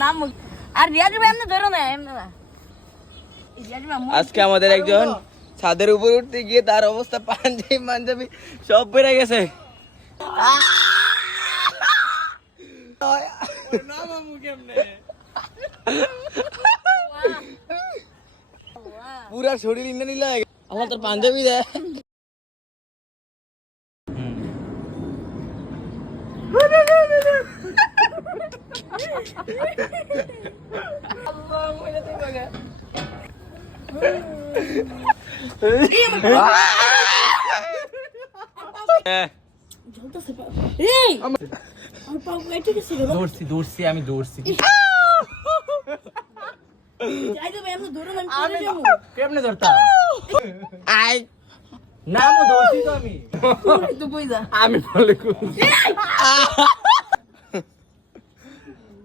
নাম আর রিয়াজু ভাই এমনি ধরো না এমনি না আজকে আমাদের একজন ছাদের উপর উঠতে গিয়ে তার অবস্থা পাঞ্জাবি সব বেড়ে গেছে। পুরা শরীর ইন্দ্র নীলা আমার তোর পাঞ্জাবি দেয়। দৌড়ছি আমি দৌড়ছি কেমনে ধরতাম না দৌড়ছি তো আমি বলে